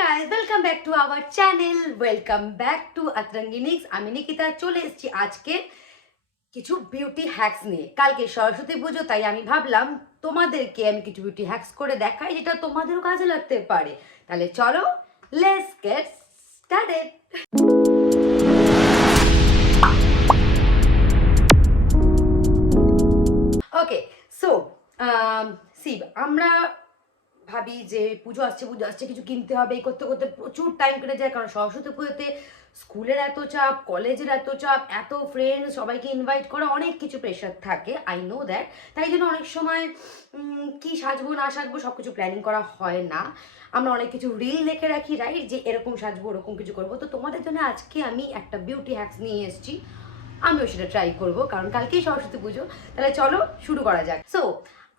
Guys, welcome back to our channel, welcome back to আতরঙ্গিনিক্স। আমি নিকিতা চলে এসেছি আজকে কিছু বিউটি হ্যাকস নিয়ে। কালকে সরস্বতী পুজো, তাই আমি ভাবলাম তোমাদেরকে আমি কিছু বিউটি হ্যাকস করে দেখাই যেটা তোমাদেরও কাজে লাগতে পারে। তাহলে চলো, let's get started. Okay, so see আমরা ভাবি যে পুজো আসছে কিছু কিনতে হবে, এই করতে করতে প্রচুর টাইম কেটে যায়। কারণ সরস্বতী পুজোতে স্কুলের এত চাপ, কলেজের এত চাপ, এত ফ্রেন্ডস, সবাইকে ইনভাইট করা, অনেক কিছু প্রেশার থাকে, আই নো দ্যাট। তাই জন্য অনেক সময় কি সাজবো না সাজবো সব কিছু প্ল্যানিং করা হয় না। আমরা অনেক কিছু রিল দেখে রাখি, রাইট, যে এরকম সাজবো ওরকম কিছু করবো। তো তোমাদের জন্য আজকে আমি একটা বিউটি হ্যাকস নিয়ে এসেছি, আমিও সেটা ট্রাই করব, কারণ কালকেই সরস্বতী পুজো। তাহলে চলো শুরু করা যাক। সো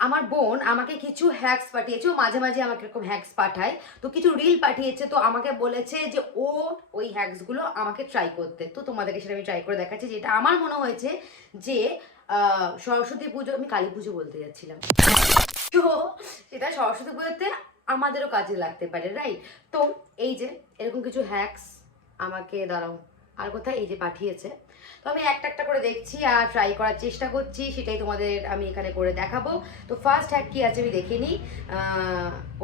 আমার বোন আমাকে কিছু হ্যাকস পাঠিয়েছে, ও মাঝে মাঝে আমাকে এরকম হ্যাকস পাঠায়। তো কিছু রিল পাঠিয়েছে, তো আমাকে বলেছে যে ও ওই হ্যাকসগুলো আমাকে ট্রাই করতে। তো তোমাদেরকে সেটা আমি ট্রাই করে দেখাচ্ছি, যেটা আমার মনে হয়েছে যে সরস্বতী পুজো, আমি কালী পুজো বলতে যাচ্ছিলাম, তো সেটা সরস্বতী পুজোতে আমাদেরও কাজে লাগতে পারে, রাইট। তো এই যে এরকম কিছু হ্যাকস আমাকে, দাঁড়াও আর কোথায়, এই যে পাঠিয়েছে। তো আমি একটা একটা করে দেখছি আর ট্রাই করার চেষ্টা করছি, সেটাই তোমাদের আমি এখানে করে দেখাবো। তো ফার্স্ট হ্যাক কি আছে আমি দেখে নিই।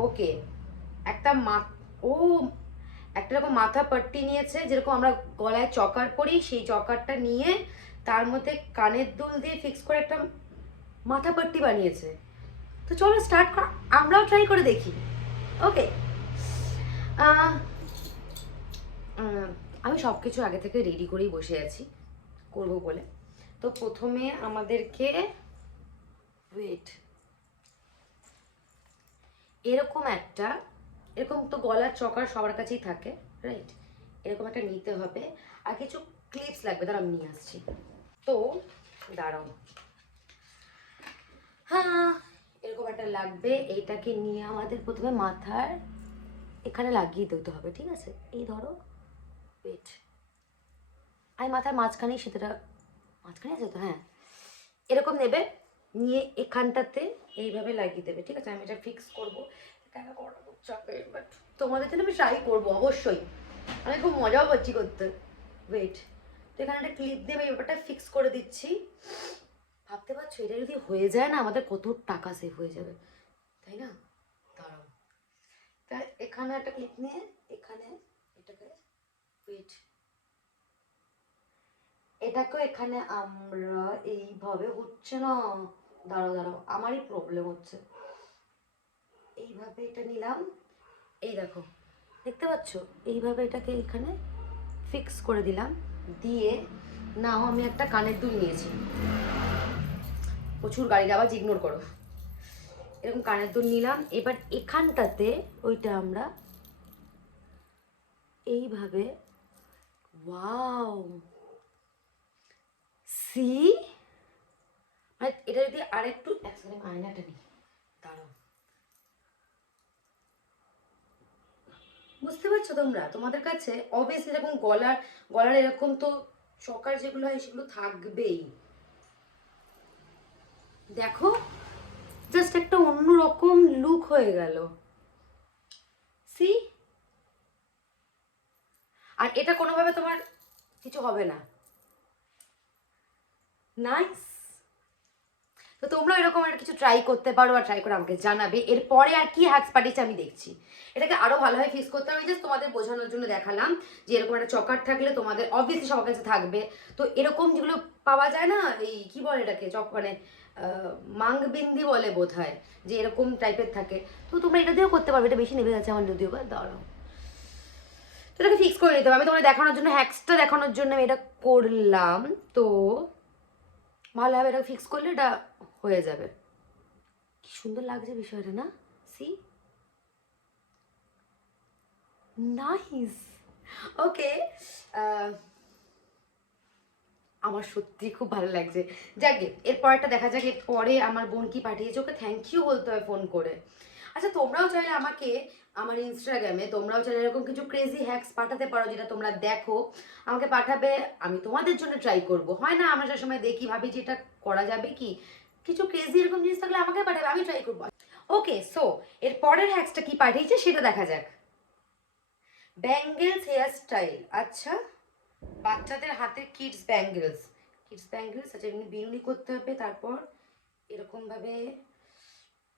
ওকে, একটা ও একটা রকম মাথা পাট্টি নিয়েছে, যেরকম আমরা গলায় চকার পরি, সেই চকারটা নিয়ে তার মধ্যে কানের দুল দিয়ে ফিক্স করে একটা মাথা পাট্টি বানিয়েছে। তো চলো স্টার্ট কর, আমরাও ট্রাই করে দেখি। ওকে, আমি সব কিছু আগে থেকে রেডি করেই বসে আছি করবো বলে। তো প্রথমে আমাদেরকে ওয়েট, এরকম তো গলার চকার সবার কাছেই থাকে, রাইট। এরকম একটা নিতে হবে, আর কিছু ক্লিপস লাগবে, তার আমি নিয়ে আসছি। তো দাঁড়াও, হ্যাঁ এরকম একটা লাগবে। এইটাকে নিয়ে আমাদের প্রথমে মাথার এখানে লাগিয়ে দিতে হবে, ঠিক আছে। এই ধরো, ওয়েট, আমি মাথার মাঝখানেই সেটা, মাঝখানে আছে তো, হ্যাঁ। এরকম নেবে, নিয়ে এখানটাতে এইভাবে লাগিয়ে দেবে, ঠিক আছে। আমি এটা ফিক্স করবো, বাট তোমাদের জন্য আমি ট্রাই করবো অবশ্যই, আমি খুব মজাও পাচ্ছি করতে। ওয়েট, তো এখানে একটা ক্লিপ দিয়ে আমি ব্যাপারটা ফিক্স করে দিচ্ছি। ভাবতে পারছো এটা যদি হয়ে যায় না, আমাদের কত টাকা সেভ হয়ে যাবে, তাই না? দাঁড়াও, তাই এখানে একটা ক্লিপ নিয়ে এখানে এটাকে, ওয়েট, এটাকেও এখানে আমরা এইভাবে, হচ্ছে না, দাঁড়াও দাঁড়াও, আমারই প্রবলেম হচ্ছে। এইভাবে এটা নিলাম, এই দেখো, দেখতে পাচ্ছ, এইভাবে এটাকে এখানে ফিক্স করে দিলাম। দিয়ে নাও, আমি একটা কানের দুল নিয়েছি, প্রচুর গাড়ির আওয়াজ, ইগনোর করো। এরকম কানের দুল নিলাম, এবার এখানটাতে ওইটা আমরা এইভাবে, ওয়াও, সি, মানে এটা যদি আরেকটু, আয়নাটা নিই, দাঁড়াও, বুঝতে পারছো তোমরা? তোমাদের কাছে অবভিয়াসলি এরকম গলার এরকম তো চকার যেগুলো হয় সেগুলো থাকবেই। দেখো, জাস্ট একটা অন্যরকম লুক হয়ে গেল, সি। আর এটা কোনোভাবে তোমার কিছু হবে না, নাইস। তো তোমরা এরকম আর কিছু ট্রাই করতে পারো, আর ট্রাই করে আমাকে জানাবে। এরপরে আর কি হ্যাকস পাঠিয়েছে আমি দেখছি। এটাকে আরো ভালোভাবে ফিক্স করতে হবে, জাস্ট তোমাদের বোঝানোর জন্য দেখালাম যে এরকম একটা চকার থাকলে তোমাদের অবভিয়াসলি সবার কাছে থাকবে। তো এরকম যেগুলো পাওয়া যায় না, এই কি বলে এটাকে, মানে মাংবিন্দি বলে বোধ হয়, যে এরকম টাইপের থাকে। তো তোমরা এটা দিয়েও করতে পারবে, এটা বেশি নেবে যাচ্ছে আমার যদিও বা, দাঁড়াও। তো এটাকে ফিক্স করে নিতে হবে, আমি তোমাদের দেখানোর জন্য, হ্যাকসটা দেখানোর জন্য আমি এটা করলাম। তো ভালোভাবে এটা ফিক্স করলে এটা হয়ে যাবে। কি সুন্দর লাগছে বিষয়টা, না? C, nice. ওকে, আমার সত্যি খুব ভালো লাগছে। যাকে এরপরটা দেখা যাক, এরপরে আমার বোন কি পাঠিয়েছে, ওকে থ্যাংক ইউ বলতে হয় ফোন করে। আচ্ছা, তোমরাও চাইলে আমাকে আমার ইনস্টাগ্রামে, তোমরাও চাইলে এরকম কিছু ক্রেজি হ্যাকস পাঠাতে পারো, যেটা তোমরা দেখো আমাকে পাঠাবে, আমি তোমাদের জন্য ট্রাই করব। হয় না, আমরা সবসময় দেখি, ভাবি যে এটা করা যাবে কি, কিছু ক্রেজি এরকম জিনিস থাকলে আমাকে পাঠাবে, আমি ট্রাই করবো। ওকে, সো এর পরের হ্যাকসটা কি পাঠিয়েছে সেটা দেখা যাক। ব্যাঙ্গেলস হেয়ার স্টাইল, আচ্ছা বাচ্চাদের হাতে কিডস ব্যাঙ্গেলস আচ্ছা, এমনি বিনুনি করতে হবে, তারপর এরকম ভাবে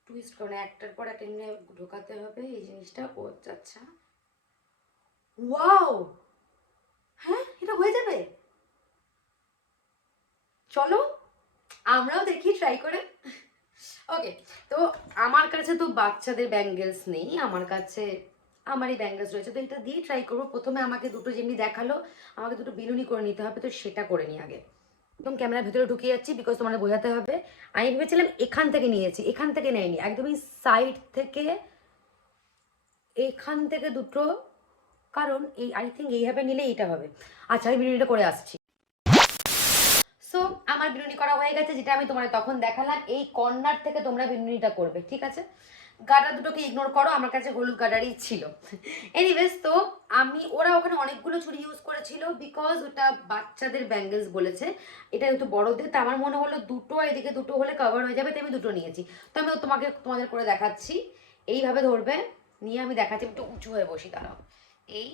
টুইস্ট করে একটার পর একটা এমনি ঢোকাতে হবে এই জিনিসটা। ও আচ্ছা আচ্ছা, ওয়াও, হ্যাঁ এটা হয়ে যাবে, চলো আমরাও দেখি ট্রাই করে। ওকে, তো আমার কাছে তো বাচ্চাদের ব্যাঙ্গেলস নেই, আমার কাছে আমারই ব্যাঙ্গেলস রয়েছে, তো এটা দিয়ে ট্রাই করবো। প্রথমে আমাকে দুটো যেমনি দেখালো, আমাকে দুটো বিনুনি করে নিতে হবে, তো সেটা করে নিই আগে। একদম ক্যামেরার ভিতরে ঢুকিয়ে যাচ্ছি বিকজ তোমার বোঝাতে হবে। আমি ভেবেছিলাম এখান থেকে নিয়েছি, এখান থেকে নেয়নি, একদমই সাইড থেকে, এখান থেকে দুটো, কারণ এই আই থিঙ্ক এইভাবে নিলে এইটা হবে। আচ্ছা আমি বিনুনিটা করে আসছি। সো আমার বিনুনি করা হয়ে গেছে, যেটা আমি তোমার তখন দেখালাম। এই কর্নার থেকে তোমরা বিনুনিটা করবে, ঠিক আছে? গাডার দুটোকে ইগনোর করো, আমার কাছে হলুদ গাডারই ছিল। এনিওয়েজ, তো ওরা ওখানে অনেকগুলো ছুরি ইউজ করেছিল বিকজ ওটা বাচ্চাদের ব্যাঙ্গেলস বলেছে, এটা একটু বড়দের, তো আমার মনে হলো দুটো এদিকে দুটো হলে কভার হয়ে যাবে, তো আমি দুটো নিয়েছি। তো আমি তোমাদের করে দেখাচ্ছি, এইভাবে ধরবে, নিয়ে আমি দেখাচ্ছি, একটু উঁচু হয়ে বসি, দাঁড়াও, এই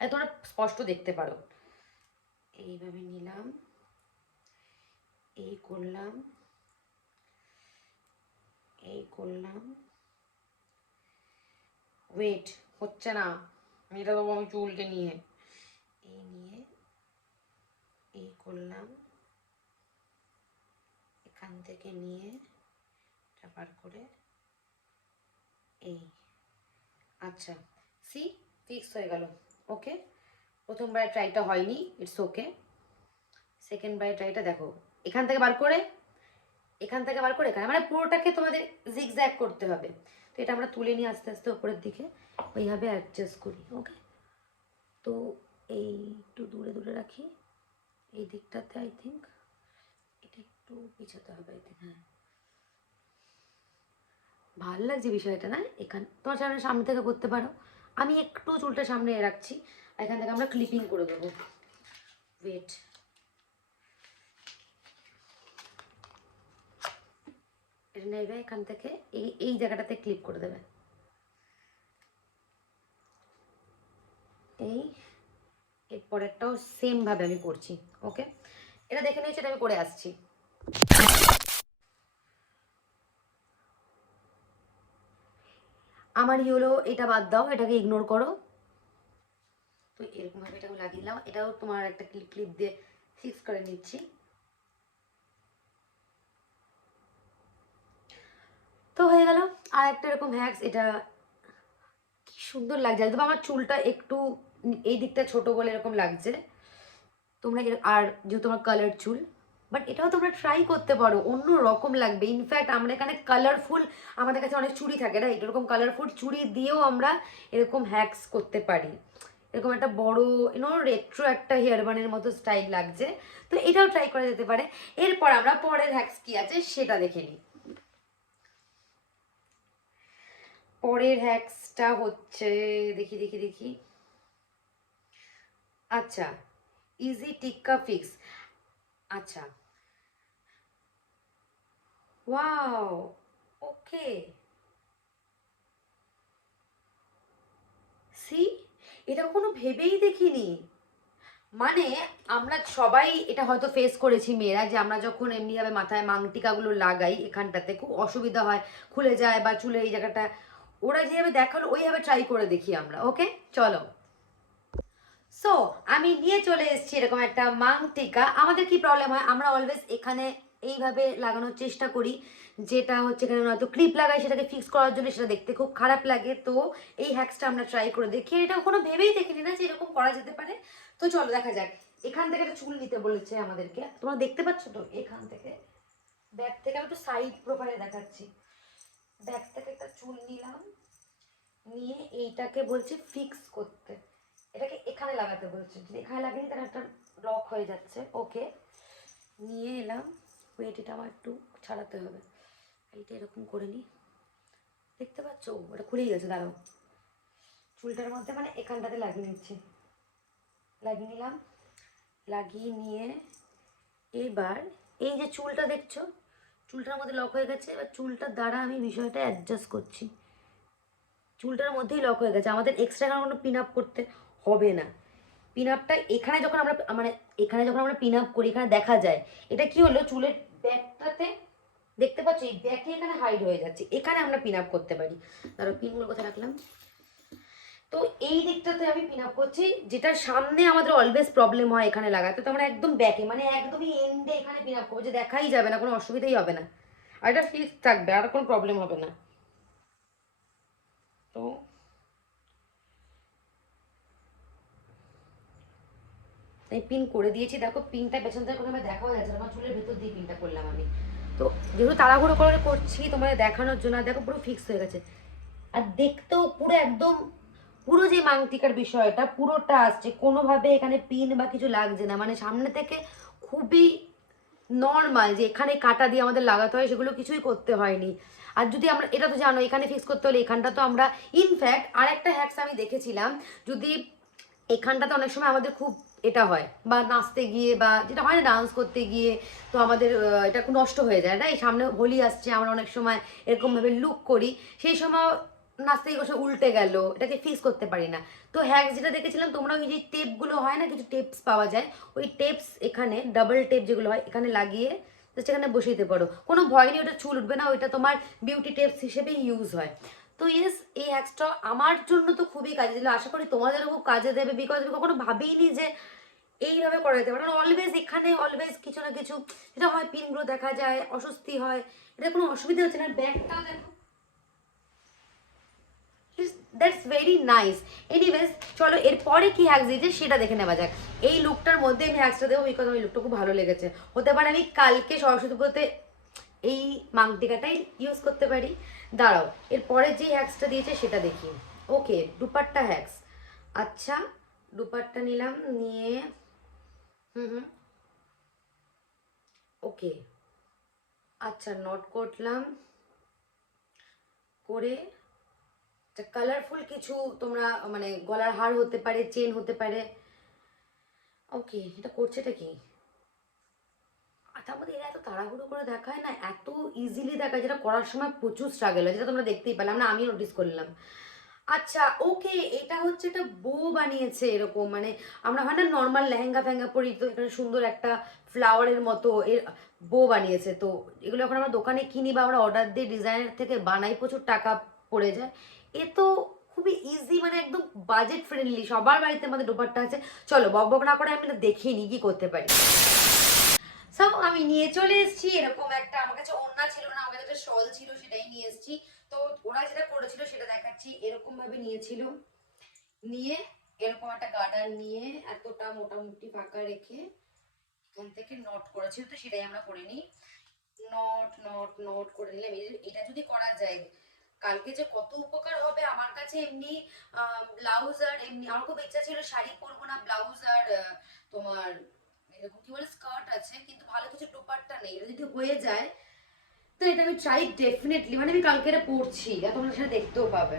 তোমরা স্পষ্ট দেখতে পারো, এইভাবে নিলাম, এই করলাম, এই করলাম, ওয়েট হচ্ছে না, এটা দেবো আমি চুলকে নিয়ে, এই নিয়ে এই করলাম, এখান থেকে নিয়ে এটা বার করে এই, আচ্ছা সি ফিক্স হয়ে গেল। ওকে, প্রথমবার ট্রাইটা হয়নি, ইটস ওকে, সেকেন্ড বার ট্রাইটা দেখো, এখান থেকে বার করে, এখান থেকে বার করে এখানে, মানে পুরোটাকে তোমাদের জিগজ্যাগ করতে হবে। তো এটা আমরা তুলে নিয়ে আস্তে আস্তে উপরের দিকে ওইভাবে অ্যাডজাস্ট করি। ওকে, তো এই একটু দূরে দূরে রাখি, এই দিকটাতে আই থিঙ্ক এটা একটু পিছাতে হবে, আই থিঙ্ক, হ্যাঁ ভালো লাগছে বিষয়টা না? এখান তোমার সামনে সামনে থেকে করতে পারো, আমি একটু চুলটা সামনে রাখছি, এখান থেকে আমরা ক্লিপিং করে দেবো। ওয়েট, এটা নেবে এখান থেকে, এই এই জায়গাটাতে ক্লিপ করে দেবে, এই এরপরেরটাও সেম ভাবে আমি করছি। ওকে, এটা দেখে নিয়েছি, এটা আমি করে আসছি। আমার হলো এটা বাদ দাও, এটাকে ইগনোর করো। তো এরকম ভাবে এটাকে লাগিয়ে দিলাম, এটাও তোমার একটা ক্লিপ ক্লিপ দিয়ে ফিক্স করে নিচ্ছি। তো হয়ে গেল আর একটা এরকম হ্যাক্স, এটা কি সুন্দর লাগছে, একদম আমার চুলটা একটু এই দিকটা ছোট বলে এরকম লাগছে, তোমরা আর যেহেতু তোমার কালার চুল, বাট এটাও তোমরা ট্রাই করতে পারো, অন্য রকম লাগবে। ইনফ্যাক্ট আমরা এখানে কালারফুল, আমাদের কাছে অনেক চুড়ি থাকে না, এরকম কালারফুল চুড়ি দিয়েও আমরা এরকম হ্যাক্স করতে পারি। এরকম একটা বড় রেট্রো একটা হেয়ার বানের মতো স্টাইল লাগছে, তো এটাও ট্রাই করা যেতে পারে। এরপর আমরা পরের হ্যাক্স কি আছে সেটা দেখে নিই। পরের হ্যাক্সটা হচ্ছে, দেখি দেখি দেখি, আচ্ছা ইজি টিক্কা ফিক্স, আচ্ছা ওয়াও, ওকে, সি এটা কোনো ভেবেই দেখিনি, মানে আমরা সবাই এটা হয়তো ফেস করেছি মেয়েরা, যে আমরা যখন এমনিভাবে মাথায় মাংটিকাগুলো লাগাই এখানটাতে খুব অসুবিধা হয়, খুলে যায় বা চুলে এই জায়গাটা, ওরা যেভাবে দেখালো ওইভাবে ট্রাই করে দেখি আমরা। ওকে চলো, সো আমি নিয়ে চলে এসেছি এরকম একটা মাংটিকা। আমাদের কি প্রবলেম হয়, আমরা অলওয়েজ এখানে এইভাবে লাগানোর চেষ্টা করি, যেটা হচ্ছে এখানে নয়তো ক্লিপ লাগাই সেটাকে ফিক্স করার জন্য, সেটা দেখতে খুব খারাপ লাগে। তো এই হ্যাক্সটা আমরা ট্রাই করে দেখি, এটা কোনো ভেবেই দেখিনি না যে এরকম করা যেতে পারে। তো চলো দেখা যাক, এখান থেকে একটা চুল নিতে বলেছে আমাদেরকে, তোমরা দেখতে পাচ্ছ তো এখান থেকে, ব্যাক থেকে আমি একটু সাইড প্রোফাইলে দেখাচ্ছি, ব্যাক থেকে একটা চুল নিলাম, নিয়ে এইটাকে বলছে ফিক্স করতে, এটাকে এখানে লাগাতে বলছে, যদি এখানে লাগিয়ে তাহলে একটা লক হয়ে যাচ্ছে। ওকে, নিয়ে এলাম, ওয়েট এটা আমার একটু ছাড়াতে হবে, এইটা এরকম করে নিই, দেখতে পাচ্ছ ওটা খুলেই গেছে, দাঁড়াও, চুলটার মধ্যে মানে এখানটাতে লাগিয়ে নিচ্ছি, লাগিয়ে নিলাম, লাগিয়ে নিয়ে এবার এই যে চুলটা দেখছো, চুলটার মধ্যে লক হয়ে গেছে, এবার চুলটার দ্বারা আমি বিষয়টা অ্যাডজাস্ট করছি, চুলটার মধ্যেই লক হয়ে গেছে, আমাদের এক্সট্রা কোনো পিন আপ করতে হবে না। পিন আপটা এখানে যখন আমরা মানে এখানে যখন আমরা পিন আপ করি এখানে দেখা যায়, এটা কি হলো চুলের ব্যাকটাতে দেখতে পাচ্ছি, এই ব্যাকে এখানে হাইড হয়ে যাচ্ছে, এখানে আমরা পিন আপ করতে পারি। ধরো পিনগুলো কোথায় রাখলাম, তো এই দিকটাতে আমি পিন আপ করছি, যেটার সামনে আমাদের অলওয়েজ প্রবলেম হয় এখানে লাগাতে, তো আমরা একদম ব্যাকে মানে একদমই এন্ডে এখানে পিন আপ করবো, যে দেখাই যাবে না, কোনো অসুবিধাই হবে না, আর এটা ফিক্স থাকবে, আর কোনো প্রবলেম হবে না। তো তাই পিন করে দিয়েছি, দেখো পিনটা পেছন থেকে কোনো দেখাও যাচ্ছে না, আমার চুলের ভেতর দিয়ে পিনটা করলাম আমি। তো যেহেতু তাড়াহুড়ো করে করছি তোমাদের দেখানোর জন্য, দেখো পুরো ফিক্স হয়ে গেছে, আর দেখতেও পুরো একদম পুরো যে মাংটিকার বিষয়টা পুরোটা আসছে, কোনোভাবে এখানে পিন বা কিছু লাগছে না, মানে সামনে থেকে খুবই নর্মাল, যে এখানে কাটা দিয়ে আমাদের লাগাতে হয় সেগুলো কিছুই করতে হয়নি। আর যদি আমরা, এটা তো জানো এখানে ফিক্স করতে হলে এখানটা তো আমরা, ইনফ্যাক্ট আর একটা হ্যাক্স আমি দেখেছিলাম, যদি এখানটাতে অনেক সময় আমাদের খুব এটা হয়, বা নাচতে গিয়ে বা যেটা হয় না ডান্স করতে গিয়ে, তো আমাদের এটা খুব নষ্ট হয়ে যায় না, এই সামনে হোলি আসছে, আমরা অনেক সময় এরকমভাবে লুক করি, সেই সময় নাচতে গিয়ে কোথাও উল্টে গেল, এটাকে ফিক্স করতে পারি না। তো হ্যাক যেটা দেখেছিলাম, তোমরা ওই যে টেপগুলো হয় না, কিছু টেপস পাওয়া যায়, ওই টেপস এখানে ডাবল টেপ যেগুলো হয় এখানে লাগিয়ে সেখানে বসিয়ে দিতে পারো, কোনো ভয় নেই, ওটা চুল উঠবে না, ওইটা তোমার বিউটি টেপস হিসেবেই ইউজ হয়। তো ইয়েস, এই হ্যাক্সটা আমার জন্য তো খুবই কাজে দিল, আশা করি তোমাদেরও খুব কাজে দেবে, বিকজ আমি কখনো ভাবিনি যে এইভাবে করা যেতে পারে, কারণ অলওয়েজ এখানে অলওয়েজ কিছু না কিছু যেটা হয়, পিনগুলো দেখা যায়, অস্বস্তি হয়, এটা কোনো অসুবিধা হচ্ছে না, ব্যাগটাও দেখো, দ্যাটস ভেরি নাইস। এনিওয়েজ চলো এরপরে কি হ্যাক্স দিয়েছে সেটা দেখে নেওয়া যাক। এই লুকটার মধ্যে আমি হ্যাক্সটা দেবো, বিকজ আমার লুকটা খুব ভালো লেগেছে, হতে পারে আমি কালকে সরস্বতী পুজোতে এই মাংটিকাটাই ইউজ করতে পারি। দাঁড়াও, এরপরে যে হ্যাক্সটা দিয়েছে সেটা দেখি। ওকে, দুপাট্টা হ্যাক্স। আচ্ছা, দুপাট্টা নিলাম, নিয়ে হুম হুম, ওকে, আচ্ছা নট করলাম, করে কালারফুল কিছু তোমরা, মানে গলার হার হতে পারে, চেন হতে পারে। ওকে, এটা করছেটা কি, আর তার মধ্যে এরা এত তাড়াহুড়ো করে দেখায় না, এত ইজিলি দেখায়, যেটা করার সময় প্রচুর স্ট্রাগল হয়, যেটা তোমরা দেখতেই পেলাম না, আমি নোটিস করলাম। আচ্ছা ওকে, এটা হচ্ছে একটা বো বানিয়েছে এরকম, মানে আমরা হয় না নর্মাল লেহেঙ্গা ফেহেঙ্গা পরি, তো এখানে সুন্দর একটা ফ্লাওয়ারের মতো এর বো বানিয়েছে, তো এগুলো এখন আমরা দোকানে কিনি বা আমরা অর্ডার দিয়ে ডিজাইনার থেকে বানাই, প্রচুর টাকা পড়ে যায়। এ তো খুবই ইজি, মানে একদম বাজেট ফ্রেন্ডলি, সবার বাড়িতে আমাদের দোপাট্টা আছে। চলো বক বক না করে আমি এটা দেখিয়ে নিই কি করতে পারি। সব আমি নিয়ে চলে এসেছি এরকম একটা, আমার কাছে ওড়না ছিল না, আমার কাছে একটা শল ছিল, সেটাই নিয়ে এসেছি। তো ওরা যেটা করেছিল সেটা দেখাচ্ছি, এরকম ভাবে নিয়েছিল, নিয়ে এরকম একটা গার্ডার নিয়ে এতটা মোটামুটি ফাঁকা রেখে এখান থেকে নট করেছিল, তো সেটাই আমরা করে নিই। নট নট নট করে নিলাম, এটা যদি করা যায় কালকে যে কত উপকার হবে আমার কাছে। এমনি ব্লাউজ, আর এমনি আমার খুব ইচ্ছা ছিল শাড়ি পরবো না, ব্লাউজ আর তোমার এরকম কি বলে স্কার্ট আছে, কিন্তু ভালো কিছু দোপাট্টা নেই, এটা যদি হয়ে যায় তো এটা আমি ট্রাই ডেফিনেটলি, মানে আমি কালকে এটা পরছি, আর তোমরা সেটা দেখতেও পাবে।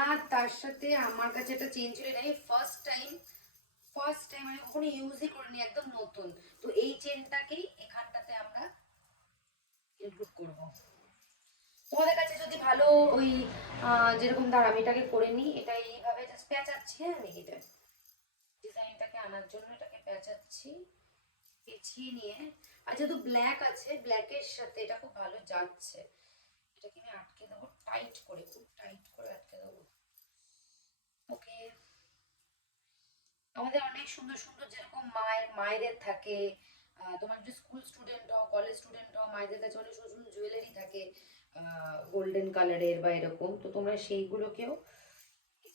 আর তার সাথে আমার কাছে একটা চেন ছিল, এটা আমি ফার্স্ট টাইম আমি কখনো ইউজই করিনি, একদম নতুন। তো এই চেনটাকেই এখানটাতে আমরা ইনক্লুড করবো। তোমাদের কাছে যদি ভালো ওই যেরকম, দাঁড়া আমি এটাকে করে নিই, এটা এইভাবে জাস্ট পেঁচাচ্ছি, হ্যাঁ আমি এটা ডিজাইনটাকে আনার জন্য এটাকে পেঁচাচ্ছি, পেঁচিয়ে নিয়ে, আর যেহেতু ব্ল্যাক আছে ব্ল্যাকের সাথে এটা খুব ভালো যাচ্ছে, এটাকে আমি আটকে দেবো টাইট করে, খুব টাইট করে আটকে দেবো। ওকে, আমাদের অনেক সুন্দর সুন্দর যেরকম মায়েদের থাকে, তোমার যদি স্কুল স্টুডেন্ট হও, কলেজ স্টুডেন্ট হও, মায়েদের কাছে অনেক সুন্দর সুন্দর জুয়েলারি থাকে গোল্ডেন কালারের বা এরকম, তো তোমরা সেইগুলোকেও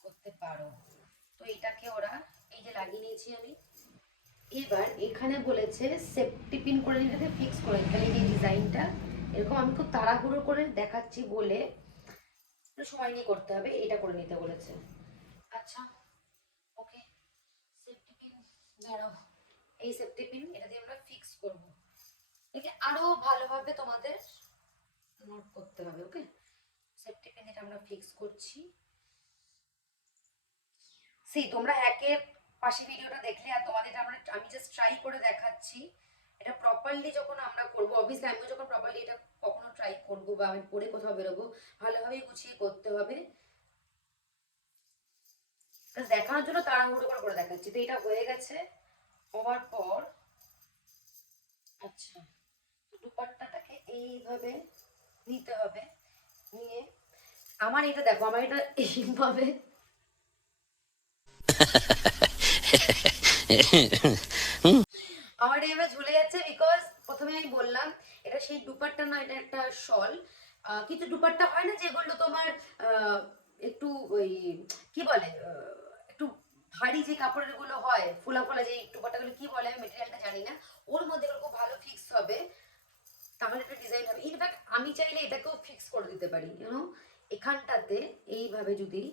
করতে পারো। তো এটাকে ওরা এই যে লাগিয়ে নিয়েছি আমি, এবার এখানে বলেছে সেফটি পিন করে নিতে, ফিক্স করে নিতে, এই যে ডিজাইনটা এরকম, আমি খুব তাড়াহুড়ো করে দেখাচ্ছি বলে একটু সময় নিয়ে করতে হবে, এটা করে নিতে বলেছে। আচ্ছা ওকে, সেফটি পিন, দাঁড়াও, এই সেফটি পিন এটা দিয়ে আমরা ফিক্স করব, একে আরো ভালোভাবে তোমাদের নোট করতে হবে। ওকে, সেফটি পিন এটা আমরা ফিক্স করছি। তোমরা হ্যাকের পাশে ভিডিওটা দেখলে, আর তোমাদের আমি জাস্ট ট্রাই করে দেখাচ্ছি, এটা প্রপারলি যখন আমরা করবো, অবভিয়াসলি আমিও যখন প্রপারলি এটা কখনো ট্রাই করবো বা আমি পরে কোথাও বেরোবো, ভালোভাবে গুছিয়ে করতে হবে। দেখানোর জন্য তাড়াহুড়ো করে করে দেখাচ্ছি। তো এটা হয়ে গেছে, হওয়ার পর আচ্ছা দুপাট্টাটাকে এইভাবে নিতে হবে, নিয়ে আমার এটা দেখো, আমার এটা এইভাবে আমার এইভাবে ঝুলে যাচ্ছে, বিকজ প্রথমে আমি বললাম এটা সেই দুপাট্টা না, এটা একটা শল। কিন্তু দুপাট্টা হয় না যেগুলো তোমার একটু ওই কি বলে একটু ভারী যে কাপড়ের গুলো হয়, ফোলা ফোলা যে দুপাট্টাগুলো কি বলে, আমি মেটেরিয়ালটা জানি না, ওর মধ্যে এগুলো খুব ভালো ফিক্স হবে, তাহলে একটা ডিজাইন হবে। ইনফ্যাক্ট আমি চাইলে এটাকেও ফিক্স করে দিতে পারি, ইউনো, এখানটাতে এইভাবে যদি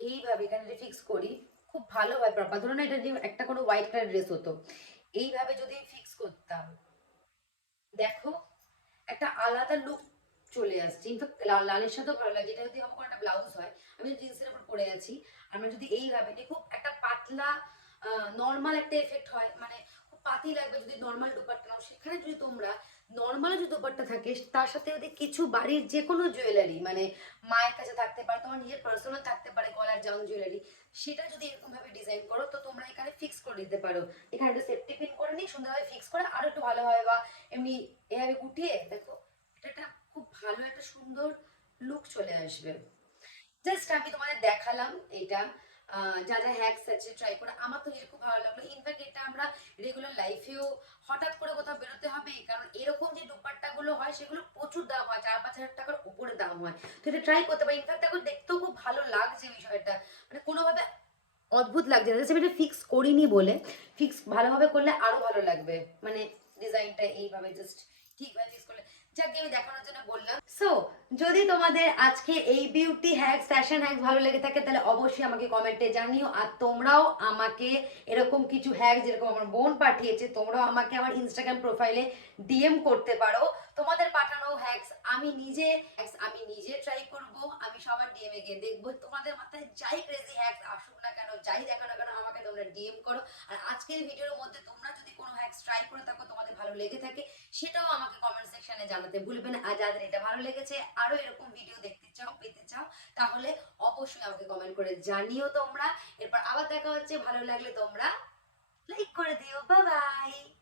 এইভাবে এখানে ফিক্স করি, খুব ভালো হয় প্রপার। ধরুন না এটা যে একটা কোনো হোয়াইট কালার ড্রেস হতো, এইভাবে যদি ফিক্স করতাম, দেখো একটা আলাদা লুক চলে আসছে। ইনফ্যাক্ট লালের সাথেও ভালো লাগে। এটা যদি আমার কোনো একটা ব্লাউজ হয়, আমি জিন্সের উপর পরে আছি, আমরা যদি এইভাবে নিই, খুব একটা পাতলা নর্মাল একটা এফেক্ট হয়, মানে খুব পাতি লাগবে যদি নর্মাল দুপাট্টা নাও। সেখানে যদি তোমরা নর্মাল যে দুপাট্টা থাকে তার সাথে যদি কিছু বাড়ির যে কোনো জুয়েলারি, মানে মায়ের কাছে থাকতে পারে, তোমার নিজের পার্সোনাল থাকতে পারে গলার জাম জুয়েলারি, সেটা যদি এরকম ভাবে ডিজাইন করো, তো তোমরা এখানে ফিক্স করে দিতে পারো। এখানে একটা সেফটি পিন করে নিই, সুন্দরভাবে ফিক্স করে আরো একটু ভালো হয়, বা এমনি এভাবে গুটিয়ে দেখো, এটা একটা খুব ভালো একটা সুন্দর লুক চলে আসবে। জাস্ট আমি তোমাদের দেখালাম এটা, যা যা হ্যাকস আছে ট্রাই করে, আমার তো এটা খুব ভালো লাগলো। ইনফ্যাক্ট এটা আমরা রেগুলার লাইফেও হঠাৎ করে কোথাও বেরোতে হবে, কারণ এরকম যে দুপাট্টা গুলো হয় সেগুলো প্রচুর দাম হয়, 4-5 হাজার টাকার উপরে দাম হয়। তো এটা ট্রাই করতে পারি। ইনফ্যাক্ট এখন দেখতেও খুব ভালো লাগছে বিষয়টা, মানে কোনোভাবে অদ্ভুত লাগছে না। আমি এটা ফিক্স করিনি বলে, ফিক্স ভালোভাবে করলে আরো ভালো লাগবে, মানে ডিজাইনটা এইভাবে জাস্ট ঠিকভাবে ফিক্স করলে। যাকে আমি দেখানোর জন্য বললাম। সো যদি তোমাদের আজকে এই বিউটি হ্যাক্স, ফ্যাশন হ্যাক্স ভালো লেগে থাকে, তাহলে অবশ্যই আমাকে কমেন্টে জানিও। আর তোমরাও আমাকে এরকম কিছু হ্যাক্স যেরকম আমার বোন পাঠিয়েছে, তোমরাও আমাকে আমার ইনস্টাগ্রাম প্রোফাইলে ডিএম করতে পারো। তোমাদের পাঠানো হ্যাক্স আমি নিজে ট্রাই করব, আমি সবার ডিএম এ গিয়ে দেখবো। তোমাদের মাথায় যাই ক্রেজি হ্যাক্স আসুক না কেন, যাই দেখো না কেন, আমাকে তোমরা ডিএম করো। আর আজকের ভিডিওর মধ্যে তোমরা যদি কোনো হ্যাক্স ট্রাই করে থাকো, তোমাদের ভালো লেগে থাকে, সেটাও আমাকে কমেন্ট সেকশনে জানাতে ভুলবে না। আর যাদের এটা ভালো লেগেছে, আরো এরকম ভিডিও দেখতে চাও, পেতে চাও, তাহলে অবশ্যই আমাকে কমেন্ট করে জানিও তোমরা। এরপর আবার দেখা হচ্ছে, ভালো লাগলে তোমরা লাইক করে দিও। Bye bye.